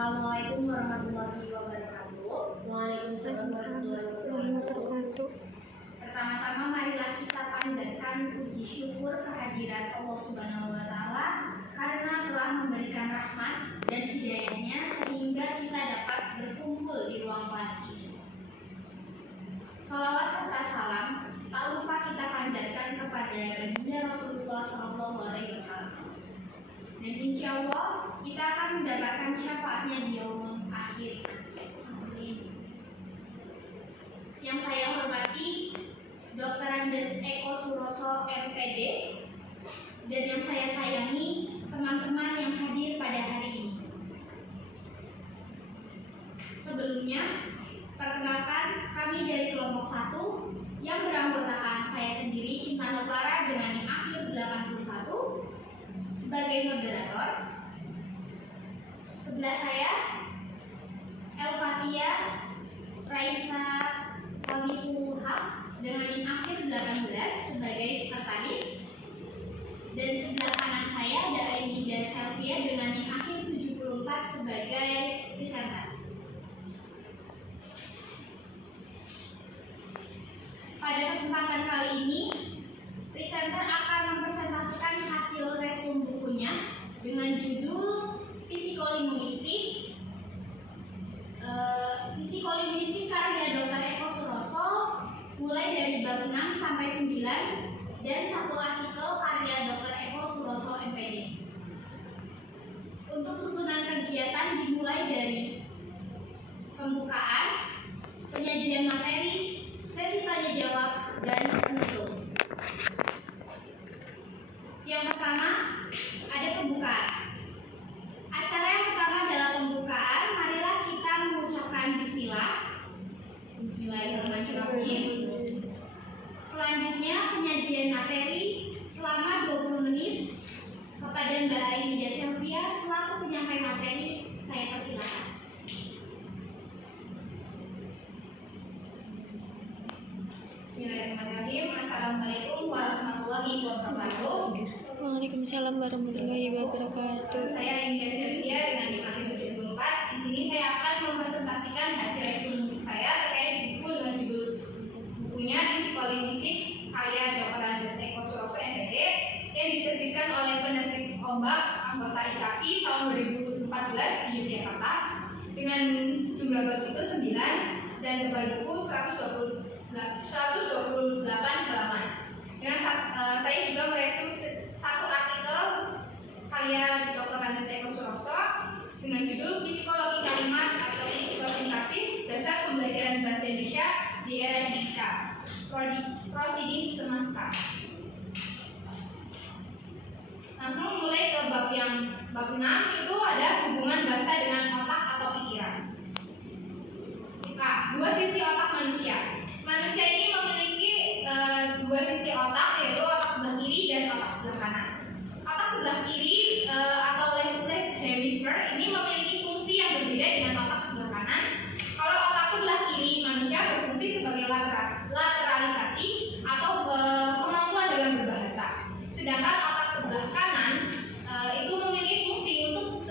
Assalamualaikum warahmatullahi wabarakatuh. Waalaikumsalam warahmatullahi wabarakatuh. Pertama-tama marilah kita panjatkan puji syukur kehadirat Allah Subhanahu wa taala karena telah memberikan rahmat dan hidayahnya sehingga kita dapat berkumpul di ruang kelas ini. Sholawat serta salam tak lupa kita panjatkan kepada baginda Rasulullah SAW. Dan insya Allah kita akan mendapatkan syafaatnya di yaumul akhir. Amin. Yang saya hormati Dr. Andes Eko Suroso MPD, dan yang saya sayangi teman-teman yang hadir pada hari ini. Sebelumnya, perkenalkan kami dari kelompok 1 yang beranggotakan saya sendiri Intan Noplara dengan NIM akhir 81 sebagai moderator. Sebelah saya Elfatia Raisa Wamitul Haq dengan NIM akhir 18 sebagai sekretaris, dan sebelah kanan saya ada Aininda Selvia dengan NIM akhir 74 sebagai presenter. Pada kesempatan kali ini, presenter akan mempresentasikan hasil resume bukunya dengan judul Psikolinguistik. Psikolinguistik karya Dr. Eko Suroso mulai dari bab 6 sampai 9 dan satu artikel karya Dr. Eko Suroso MPD. Untuk susunan kegiatan dimulai dari pembukaan, penyajian materi, sesi tanya jawab, dan penutup. Yang pertama ada pembukaan. Acara yang pertama adalah pembukaan. Marilah kita mengucapkan Bismillah. Bismillahirrahmanirrahim. Selanjutnya penyajian materi selama 20 menit kepada Mbak Aininda Selvia selaku penyampai materi. Saya persilakan. Bismillahirrahmanirrahim. Assalamualaikum warahmatullahi wabarakatuh. Waalaikumsalam warahmatullahi wabarakatuh. Saya Aininda Selvia dengan NIM akhir 74. Di sini saya akan mempresentasikan hasil resume saya terkait buku dengan judul bukunya Psikolinguistik karya Dr. Andes Eko Suroso MPD yang diterbitkan oleh penerbit Ombak anggota IKAPI tahun 2014 di Yogyakarta dengan jumlah bab itu 9 dan tebal buku 128 halaman. Dengan saya juga meresume satu artikel karya Dr. Andes Eko Suroso dengan judul Psikologi Kalimat atau Psikosintaksis Dasar Pembelajaran Bahasa Indonesia di Era Digital Proceedings Semesta. Langsung mulai ke bab 6 itu ada hubungan bahasa dengan otak atau pikiran. Dua sisi otak manusia. Manusia ini memiliki dua sisi otak, yaitu otak sebelah kiri dan otak sebelah kanan. Otak sebelah kiri atau left hemisphere ini memiliki fungsi yang berbeda dengan otak sebelah kanan. Kalau otak sebelah kiri manusia berfungsi sebagai lateralisasi atau kemampuan dalam berbahasa. Sedangkan otak sebelah kanan itu memiliki fungsi untuk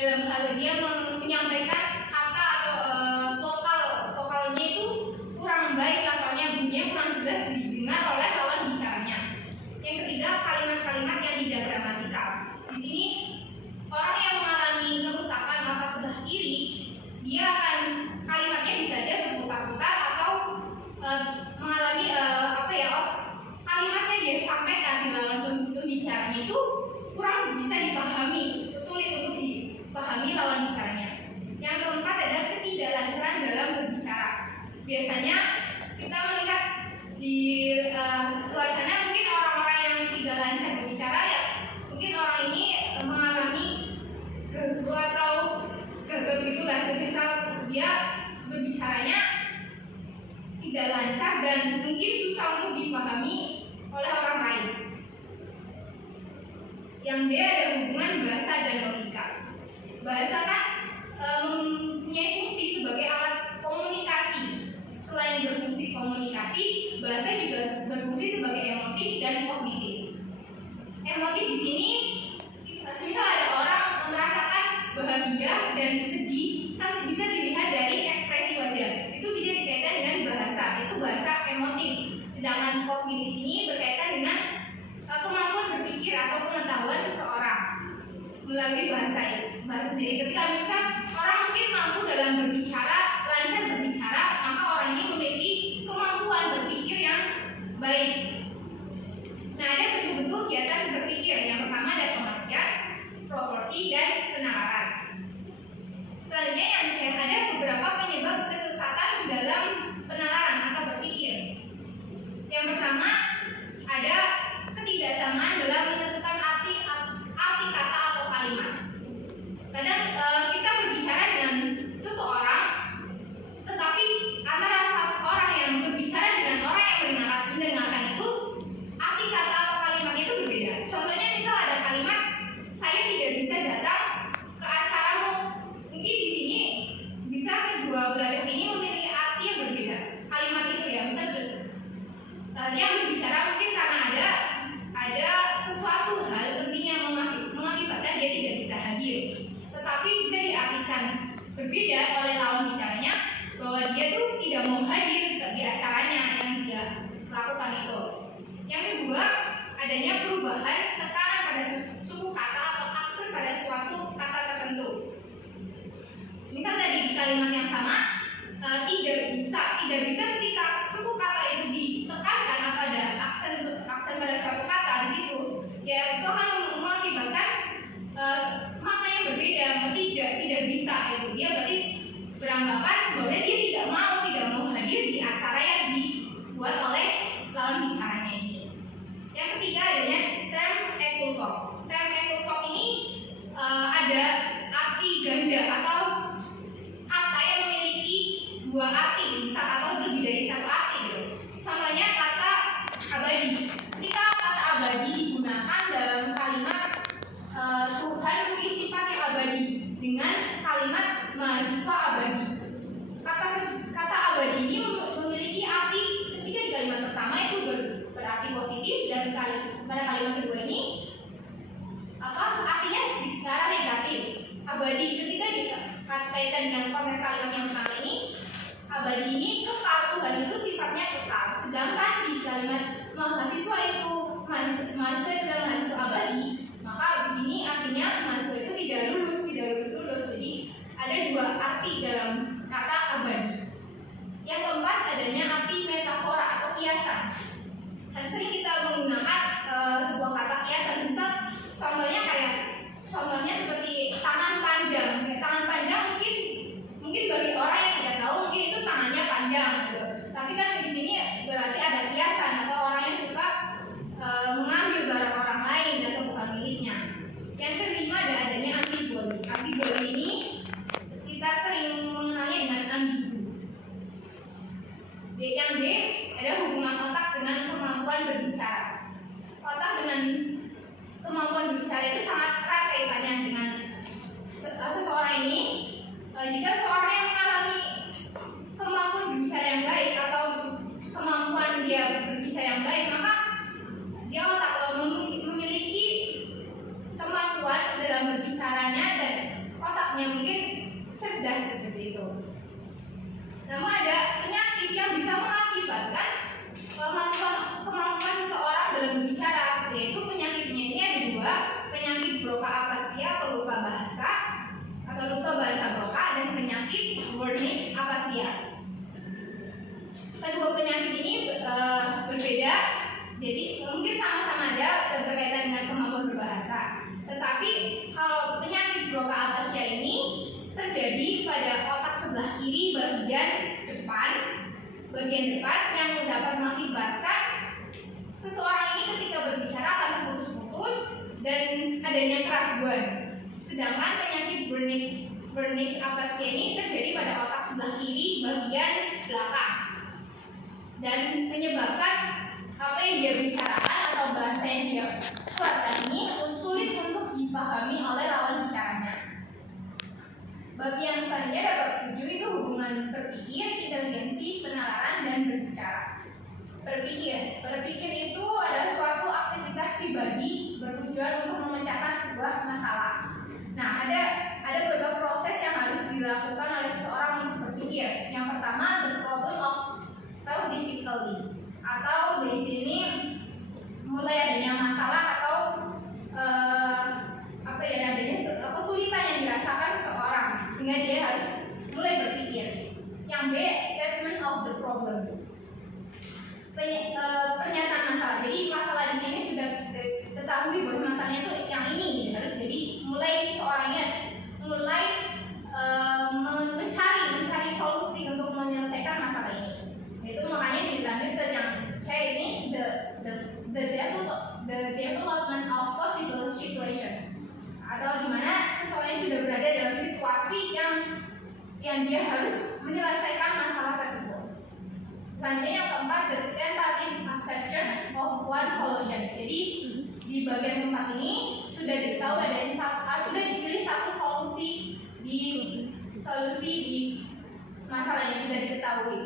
dalam hal dia menyampaikan kata atau vokalnya itu kurang baik, lafalnya bunyinya kurang jelas didengar oleh lawan bicaranya. Yang ketiga, kalimat-kalimat yang tidak gramatikal. Di sini orang yang mengalami kerusakan mata sebelah kiri, dia akan kalimatnya bisa aja berputar-putar atau mengalami kalimat yang dia sampaikan di lawan pembicaranya itu kurang bisa dipahami, sulit untuk dipahami lawan bicaranya. Yang keempat adalah ketidaklancaran dalam berbicara. Biasanya kita melihat di luar sana mungkin orang-orang yang tidak lancar berbicara, ya mungkin orang ini mengalami gegu atau gagal gitu lah, misal dia berbicaranya tidak lancar dan mungkin susah untuk dipahami oleh orang lain. Yang B ada hubungan bahasa dan logika. Bahasa kan mempunyai fungsi sebagai alat komunikasi. Selain berfungsi komunikasi, bahasa juga berfungsi sebagai emotif dan kognitif. Emotif di sini, misal ada orang merasakan bahagia dan sedih, kan bisa dilihat dari ekspresi wajah. Itu bisa dikaitkan dengan bahasa. Itu bahasa emotif. Sedangkan kognitif ini berkaitan dengan kemampuan berpikir atau pengetahuan seseorang melalui bahasa sendiri. Ketika misal orang mungkin mampu dalam berbicara, lancar berbicara, maka orang ini memiliki kemampuan berpikir yang baik. Nah, ada bentuk-bentuk kegiatan berpikir. Yang pertama ada pengertian, proporsi, dan penalaran. Selanjutnya yang ada beberapa penyebab kesesatan dalam penalaran atau berpikir. Yang pertama ada ketidaksamaan dalam menentukan arti kata atau kalimat. Kadang kita berbicara dengan seseorang, tetapi antara orang yang berbicara dengan orang yang mendengarkan itu arti kata atau kalimatnya itu berbeda. Contohnya misal ada kalimat, saya tidak bisa datang ke acaramu. Mungkin di sini bisa kedua belah pihak ini memiliki arti yang berbeda. Kalimat itu ya, misal yang berbicara mungkin karena ada sesuatu hal penting yang mengakibatkan dia tidak bisa hadir, tetapi bisa diartikan berbeda oleh lawan bicaranya bahwa dia tuh tidak mau hadir di acaranya yang dia lakukan itu. Yang kedua, adanya perubahan tekanan pada suku kata atau aksen pada suatu kata tertentu. Misal tadi di kalimat yang sama, tidak bisa ketika suku kata itu ditekankan atau ada aksen pada suatu kata di situ, ya itu akan mengakibatkan makna yang berbeda. Tidak bisa itu, dia berarti beranggapan bahwa dia tidak mau hadir di acara yang dibuat oleh lawan bicaranya ini. Yang ketiga adanya term equal. Term equal ini ada arti ganda atau kata yang memiliki dua arti, misal atau lebih dari satu arti gitu. Contohnya kata abadi. Ketika kata abadi digunakan dalam kalimat Tuhan memiliki sifat yang abadi dengan kalimat mahasiswa abadi. Kata abadi ini memiliki arti ketika di kalimat pertama itu berarti positif, dan pada kalimat kedua ini artinya secara negatif. Abadi ketika dikaitkan dengan konteks kalimat yang pertama ini, abadi ini kekal, Tuhan itu sifatnya kekal. Sedangkan di kalimat mahasiswa itu adalah mahasiswa abadi, maka di sini artinya mahasiswa itu tidak lulus. Jadi ada dua arti dalam kata abadi. Yang keempat adanya arti metafora atau kiasan. Dan sering kita menggunakan sebuah kata kiasan. Misal contohnya seperti tangan panjang. Tangan panjang mungkin bagi orang yang tidak tahu mungkin itu tangannya panjang gitu. Tapi kan di sini berarti ada kiasan atau orang yang suka mengambil barang orang lain atau bukan miliknya. Yang kelima adanya ambiguity. Ambiguity ini kita sering mengenalnya dengan ambigu. Yang D ada hubungan otak dengan kemampuan berbicara. Otak dengan kemampuan berbicara itu sangat erat kaitannya dengan seseorang ini. Jika seorang yang mengalami kemampuan berbicara yang baik atau kemampuan dia berbicara yang baik, maka dia memiliki kemampuan dalam berbicaranya, dan otak cerdas seperti itu. Namun ada penyakit yang bisa mengakibatkan kemampuan seseorang dalam berbicara, yaitu penyakitnya ini ada dua, penyakit Broca afasia atau luka bahasa Broca, dan penyakit Wernicke afasia. Kedua penyakit ini berbeda, jadi mungkin sama-sama ada berkaitan dengan kemampuan berbahasa. Tetapi kalau penyakit Broca afasia ini terjadi pada otak sebelah kiri bagian depan yang dapat mengakibatkan seseorang ini ketika berbicara akan terputus-putus dan adanya keraguan. Sedangkan penyakit Wernicke afasia ini terjadi pada otak sebelah kiri bagian belakang dan menyebabkan apa yang dia bicarakan atau bahasa yang dia keluarkan ini sulit untuk dipahami oleh lawan bicaranya. Bab yang selanjutnya ada bab 7, itu hubungan berpikir, inteligensi, penalaran, dan berbicara. Berpikir itu adalah suatu aktivitas pribadi bertujuan untuk memecahkan sebuah masalah. Nah, ada beberapa proses yang harus dilakukan oleh seseorang untuk berpikir. Yang pertama, the problem of solve difficulty, atau di sini mulai adanya masalah atau adanya kesulitan yang dirasakan seseorang sehingga dia harus mulai berpikir. Yang B, statement of the problem, pernyataan masalah. Jadi masalah di sini sudah ketahui bahwa masalahnya itu yang ini, harus jadi mulai seseorangnya mulai mencari solusi untuk menyelesaikan masalah ini. Itu makanya dilanjut ke yang C ini, the development of possible situation, atau dimana seseorang sudah berada dalam situasi yang dia harus menyelesaikan masalah tersebut. Selanjutnya yang keempat, the tentative acceptance of one solution. Jadi di bagian keempat ini sudah diketahui sudah dipilih satu solusi di masalah yang sudah diketahui.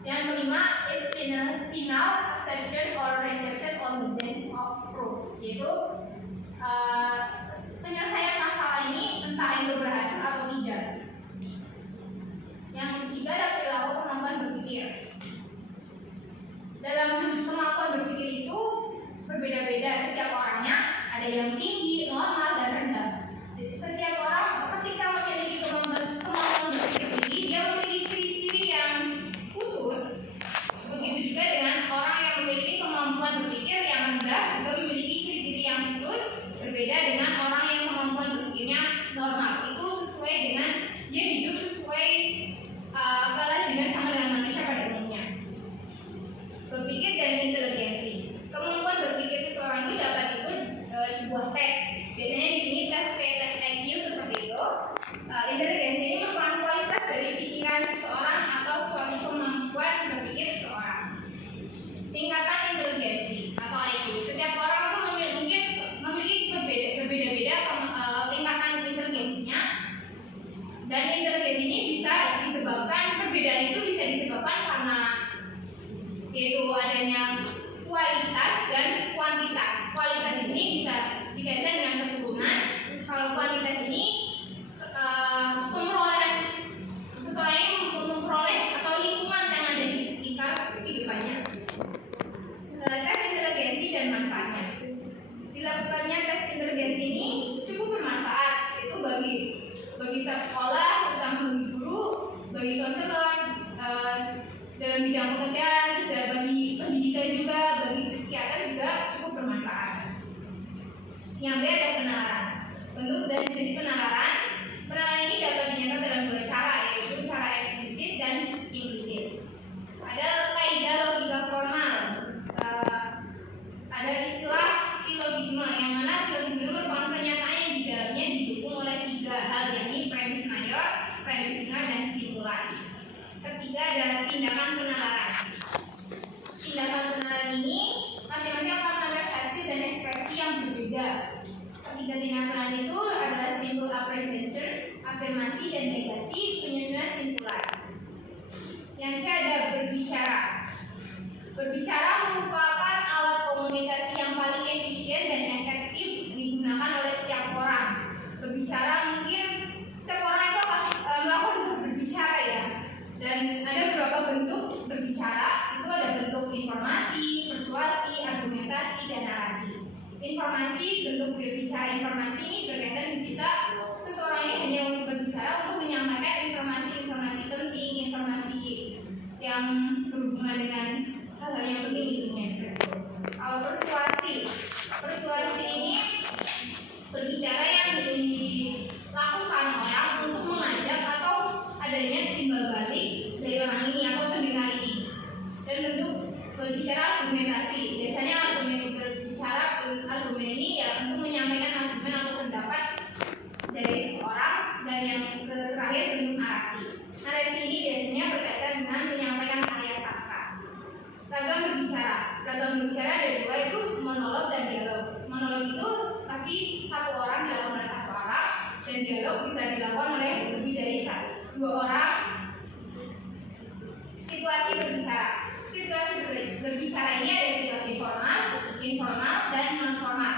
Yang kelima is final acceptance or rejection on the basis of proof, yaitu penyelesaian masalah ini entah itu berhasil atau tidak. Yang ketiga adalah perilaku kemampuan berpikir. Dalam kemampuan berpikir itu berbeda-beda setiap orangnya, ada yang tinggi, normal, dan rendah. Jadi setiap orang ketika memiliki kemampuan berpikir tinggi, dia memiliki ciri-ciri yang khusus. Begitu juga dengan orang yang memiliki kemampuan berpikir yang rendah juga memiliki ciri-ciri yang khusus, berbeda dengan orang yang kemampuan berpikirnya normal. Itu sesuai dengan dia hidup sesuai dengan sama dengan manusia pada umumnya. Berpikir dan inteligensi. Kemampuan berpikir seseorang itu dapat ikut sebuah tes. Biasanya di sini tes kayak tes IQ seperti itu. Inteligensi ini merupakan kualitas dari pikiran seseorang atau suatu kemampuan berpikir seseorang. Tingkatan inteligensi atau IQ. Setiap orang itu mungkin memiliki berbeda-beda tingkatan inteligensinya. Dan inteligensi ini bisa disebabkan, perbedaan itu bisa disebabkan karena yaitu adanya kualitas dan kuantitas. Kualitas ini bisa dikaitkan dengan keturunan. Kalau kuantitas ini pemerolehan seseorang ini memperoleh atau lingkungan yang ada di sekitar kehidupannya. Tes inteligensi dan manfaatnya. Dilakukannya tes inteligensi ini cukup bermanfaat, itu bagi staf sekolah, terutama bagi guru, bagi konselor, dalam bidang pekerjaan, dan bagi pendidikan juga, bagi psikiater juga cukup bermanfaat. Yang B ada penalaran. Bentuk dan jenis penalaran ini dapat dinyatakan dalam dua cara, yaitu cara eksplisit dan implisit. Ada kaidah logika formal, ada istilah silogisme, yang mana silogisme itu merupakan pernyataan yang di dalamnya didukung oleh tiga hal, yakni premis mayor, premis minor, dan simpulan. Ketiga ada tindakan penalaran. Tindakan penalaran ini masing-masing akan menambah hasil dan ekspresi yang berbeda. Ketiga tindakan penalaran itu adalah simple apprehension, afirmasi, dan negasi, penyusunan simpulan. Yang C ada berbicara. Berbicara merupakan alat komunikasi yang paling efisien dan efektif digunakan oleh setiap orang. Berbicara mungkin setiap orang itu akan melakukan dan dialog bisa dilakukan oleh lebih dari dua orang. Situasi berbicara. Situasi berbicara ini ada situasi formal, informal, dan non formal.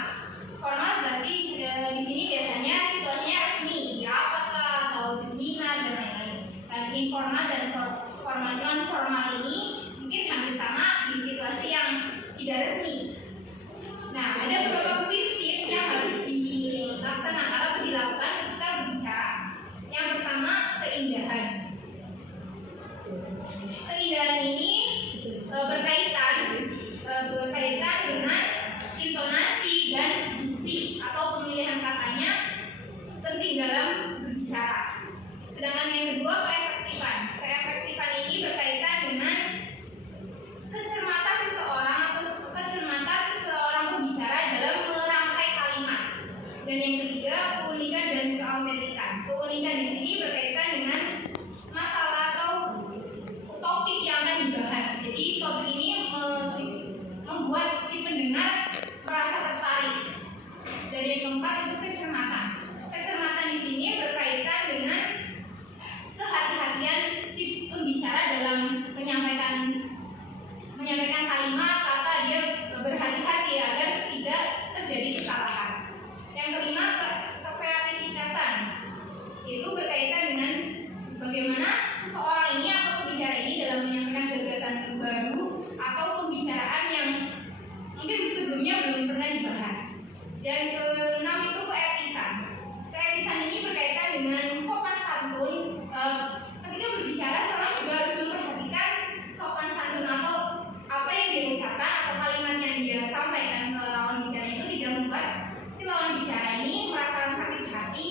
Formal berarti di sini biasanya situasinya resmi, di rapat atau di seminar dan lain-lain. Dan informal dan formal non formal ini mungkin hampir sama di situasi yang tidak resmi. Nah, ada beberapa prinsip yang harus dilaksanakan atau dilakukan ketika berbicara. Yang pertama, keindahan. Keindahan ini berkaitan dengan intonasi dan diksi atau pemilihan katanya penting dalam berbicara. Sedangkan yang kedua, keefektifan. Keefektifan ini berkaitan dengan kecermatan seseorang atau kecermatan seorang pembicara dalam merangkai kalimat. Dan yang ketiga, keunikan dan keautentikan. Keunikan di sini berkaitan dengan masalah atau topik yang akan dibahas. Jadi topik ini membuat si pendengar merasa tertarik. Dan yang keempat itu kecermatan. Kecermatan di sini berkaitan dengan kehati-hatian si pembicara dalam menyampaikan kalimat, kata. Dia berhati-hati agar tidak terjadi kesalahan. Yang kelima, kekreativitasan. Itu berkaitan dengan bagaimana seseorang ini atau pembicara ini dalam menyampaikan gagasan baru atau pembicaraan yang mungkin sebelumnya belum pernah dibahas. Dan keenam itu keetisan. Keetisan ini berkaitan dengan sopan santun. Ketika berbicara, seorang juga harus memperhatikan sopan santun atau apa yang dia ucapkan atau kalimat yang dia sampaikan ke lawan bicara itu tidak membuat si lawan bicara ini merasa sakit hati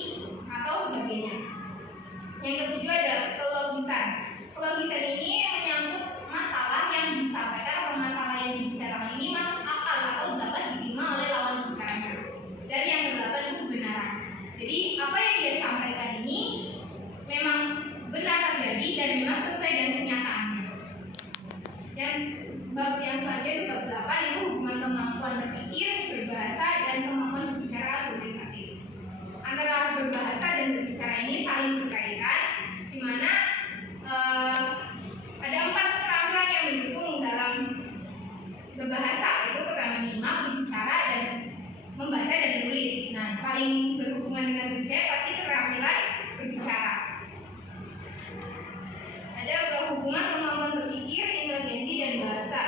atau sebagainya. Yang ketujuh ada kelogisan. Kelogisan ini menyangkut masalah yang disampaikan atau masalah yang dibicarakan ini masuk akal atau dapat diterima oleh lawan bicaranya. Dan yang kedelapan itu kebenaran. Jadi apa yang dia sampaikan ini memang benar terjadi dan memang sesuai dengan kenyataannya. Dan bab yang selanjutnya itu bab 8 itu hubungan kemampuan berpikir, berbahasa, dan kemampuan berbicara komunikatif. Antara berbahasa dan berbicara ini saling berkaitan, di mana ada 4 keterampilan yang mendukung dalam berbahasa, itu keterampilan menyimak, berbicara, dan membaca dan menulis. Nah, paling berhubungan dengan berbicara pasti keterampilan berbicara. Ada hubungan kemampuan berpikir, inteligensi, dan bahasa.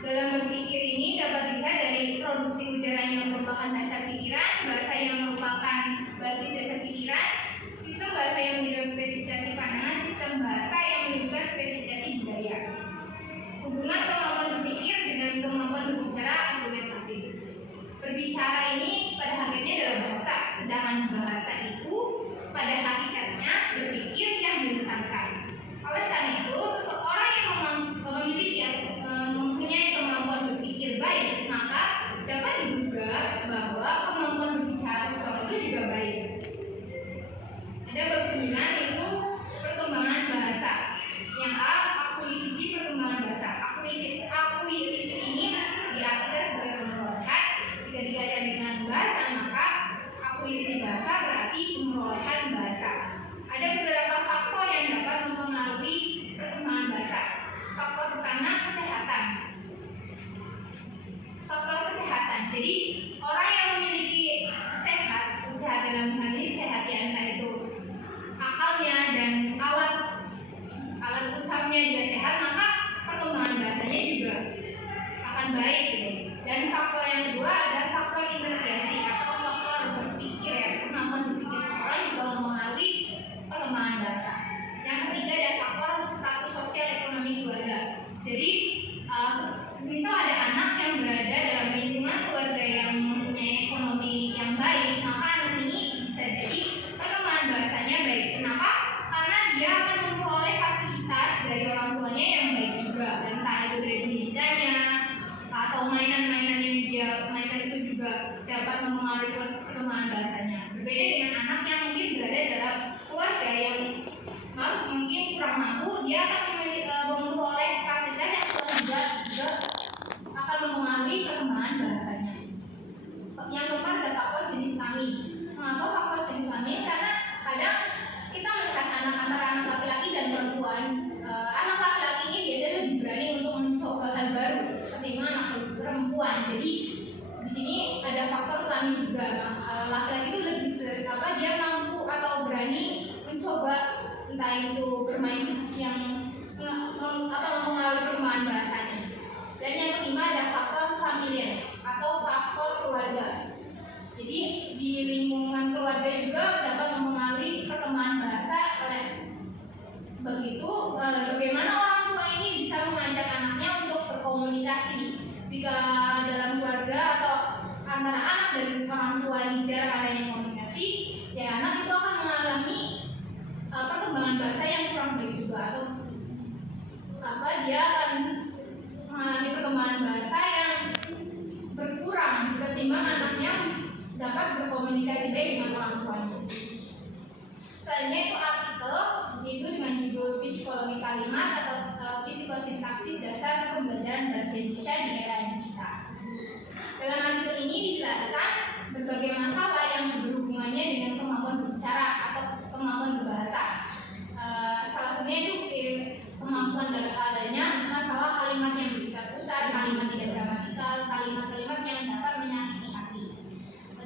Dalam berpikir ini dapat dilihat dari produksi ujaran yang merupakan dasar pikiran, bahasa yang merupakan basis dasar pikiran, sistem bahasa yang menunjukkan spesifikasi pandangan, sistem bahasa yang menunjukkan spesifikasi budaya. Hubungan kemampuan berpikir dengan kemampuan berbicara argumentatif. Berbicara ini pada hakikatnya adalah bahasa, sedangkan bahasa itu pada hakikatnya berpikir yang dilisankan. Oleh karena itu, seseorang yang memiliki mempunyai kemampuan berpikir baik, maka dapat diduga bahwa kemampuan berbicara seseorang itu juga baik. Ada bab 9 itu perkembangan bahasa. Yang A, akuisisi perkembangan bahasa. Akuisisi ini diartikan sebagai pemerolehan. Jika dikaitkan dengan bahasa, maka akuisisi bahasa berarti pemerolehan bahasa. Ada beberapa faktor yang dapat mempengaruhi perkembangan bahasa. Faktor pertama, kesehatan. Faktor kesehatan. Jadi orang yang memiliki sehat dalam hal ini sehat ya, entah itu akalnya dan alat ucapnya juga sehat, maka perkembangan bahasanya juga akan baik gitu. Dan faktor yang kedua ada faktor inteligensi atau faktor berpikir ya, kemampuan berpikir seseorang juga mempengaruhi perkembangan bahasa. Yang ketiga ada faktor status sosial ekonomi keluarga. Jadi misal ada anak yang berada dalam lingkungan keluarga yang mempunyai laki-laki itu lebih dia mampu atau berani mencoba entah itu bermain yang mempengaruhi perkembangan bahasanya. Dan yang kelima ada faktor familiar atau faktor keluarga. Jadi di lingkungan keluarga juga dapat mempengaruhi perkembangan bahasa. Sebab itu bagaimana orang tua ini bisa mengajak anaknya untuk berkomunikasi. Jika dalam keluarga atau antara anak dan orang tua ini jarang adanya komunikasi, ya anak itu akan mengalami perkembangan bahasa yang kurang baik juga, atau dia akan mengalami perkembangan bahasa yang berkurang ketimbang anaknya dapat berkomunikasi baik dengan orang tuanya. Selanjutnya itu artikel, yaitu dengan judul Psikologi Kalimat atau Psikosintaksis Dasar Pembelajaran Bahasa Indonesia di Era Digital. Dalam artikel ini dijelaskan berbagai masalah yang berhubungannya dengan kemampuan berbicara atau kemampuan berbahasa. Salah satunya itu kemampuan dalam adanya masalah kalimat yang berputar-putar, kalimat tidak gramatikal, kalimat-kalimat yang dapat menyakiti hati.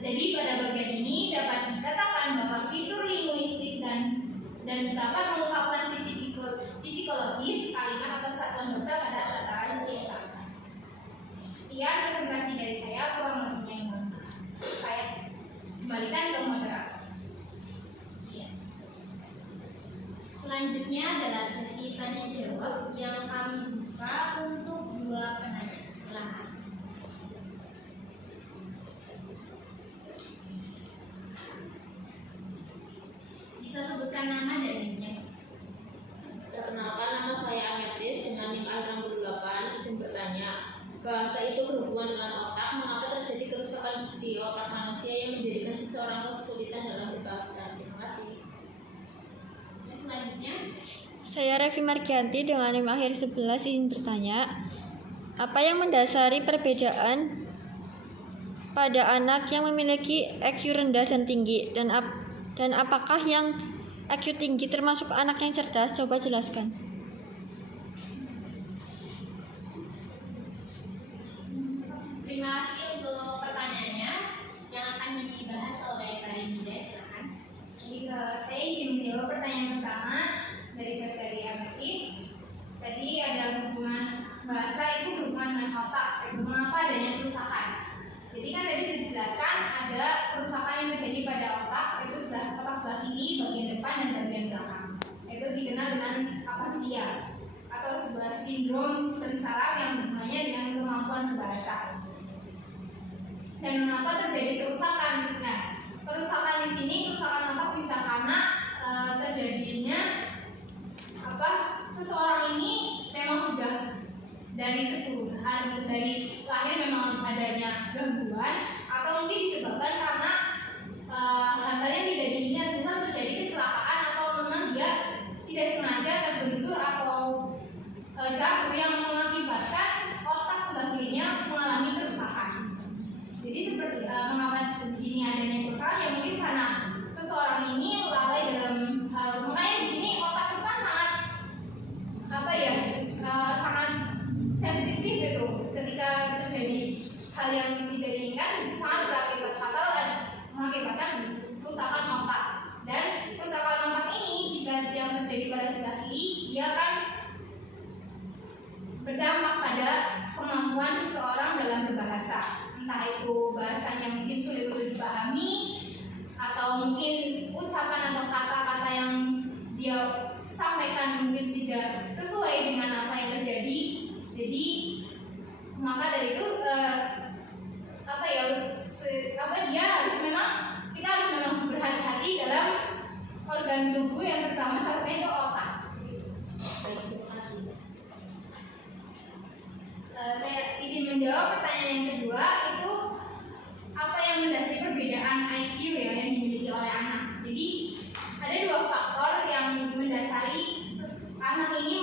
Jadi pada bagian ini dapat dikatakan bahwa fitur linguistik dan dapat mengungkapkan sisi psikologis kalimat atau satuan bahasa pada tataran sintaksis. Sekian presentasi dari saya, kurang lebihnya yang saya kembalikan ke moderator. Selanjutnya adalah sesi tanya jawab yang kami buka untuk 2 penanya. Silakan. Bisa sebutkan nama dan NIM-nya. Perkenalkan, nama saya Ametis dengan NIM A68. Izin bertanya, bahasa itu berhubungan dengan otak. Mengapa terjadi kerusakan di otak manusia yang menjadikan seseorang kesulitan dalam berbahasa? Terima kasih. Selanjutnya, Saya Revi Margianti dengan NIM akhir 11 izin bertanya, apa yang mendasari perbedaan pada anak yang memiliki IQ rendah dan tinggi, dan apakah yang IQ tinggi termasuk anak yang cerdas? Coba jelaskan. terima kasih untuk pertanyaannya yang akan dibahas oleh Pak Rinda. Silakan. Jadi saya izin menjawab pertanyaan pertama dari saudari Ametis. Tadi ada hubungan bahasa itu berhubungan dengan otak. Mengapa adanya kerusakan? Jadi kan tadi sudah dijelaskan ada kerusakan yang terjadi pada otak, itu otak sebelah kiri, bagian depan dan bagian belakang. Itu dikenal dengan afasia atau sebuah sindrom sistem saraf yang hubungannya dengan kemampuan berbahasa. Dan mengapa terjadi kerusakan? Nah, kerusakan di sini, kerusakan otak bisa karena terjadinya seseorang ini memang sudah dari keturunan, dari lahir memang adanya gangguan, atau mungkin disebabkan karena hal-hal yang tidak diinginkan, misal terjadi kecelakaan atau memang dia tidak sengaja terbentur atau jatuh yang mengakibatkan otak sebelah kirinya mengalami kerusakan. Jadi seperti mengapa di sini adanya kerusakan, ya mungkin karena seseorang ini lalai dalam hal, makanya di sini otak itu kan sangat sangat sensitif itu. Ketika terjadi hal yang tidak diinginkan sangat berakibat fatal dan mengakibatkan kerusakan otak. Dan kerusakan otak ini jika yang terjadi pada sebelah kiri, dia akan berdampak pada kemampuan seseorang dalam berbahasa. Entah itu bahasanya mungkin sulit untuk dipahami, atau mungkin ucapan atau kata-kata yang dia sampaikan mungkin tidak sesuai dengan apa yang terjadi. Jadi maka dari itu kita harus memang berhati-hati dalam organ tubuh yang pertama satunya itu otak. Baik, terima kasih. Saya izin menjawab pertanyaan yang kedua, itu apa yang mendasari perbedaan IQ yang dimiliki oleh anak. Jadi ada 2 faktor yang mendasari anak ini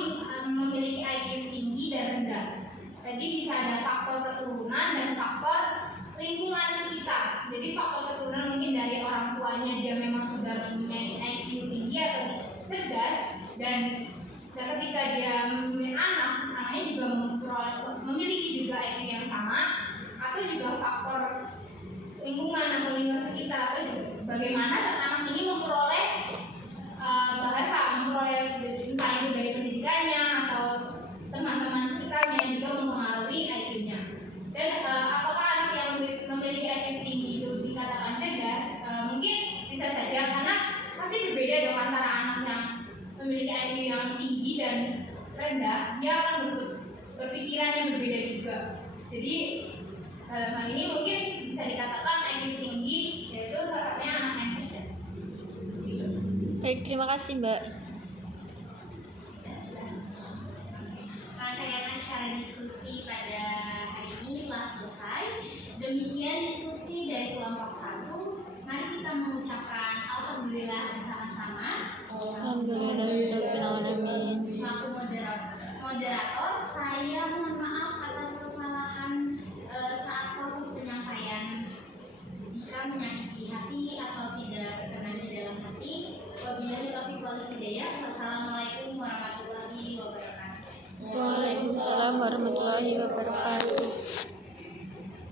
memiliki IQ tinggi dan rendah. Tadi bisa ada faktor keturunan dan faktor lingkungan sekitar. Jadi faktor keturunan mungkin dari orang tuanya dia memang sudah mempunyai IQ tinggi atau cerdas, dan ketika dia anaknya juga memiliki juga IQ yang sama, atau juga faktor lingkungan atau lingkungan sekitar bagaimana anak ini memperoleh bahasa, memperoleh entah itu dari pendidikannya atau teman-teman sekitarnya juga mempengaruhi IQ-nya. Dan apakah anak yang memiliki IQ tinggi itu dikatakan cerdas? Mungkin bisa saja, karena pasti berbeda dong antara anak yang memiliki IQ yang tinggi dan rendah, dia akan berpikiran yang berbeda juga. Jadi dalam hal ini mungkin bisa dikatakan IQ tinggi yaitu salah satunya anak yang cerdas. Begitu. Baik, terima kasih Mbak. Rangkaian acara diskusi pada hari ini telah selesai. Demikian diskusi dari kelompok 1. Mari kita mengucapkan alhamdulillah bersama-sama. Alhamdulillahirobbilalamin. Selaku moderator, saya mohon maaf atas kesalahan saat proses penyampaian. Jika menyakiti hati atau tidak berkenan di dalam hati, wabillahi taufiq wal hidayah. Wassalamualaikum warahmatullahi wabarakatuh. Waalaikumsalam warahmatullahi wabarakatuh.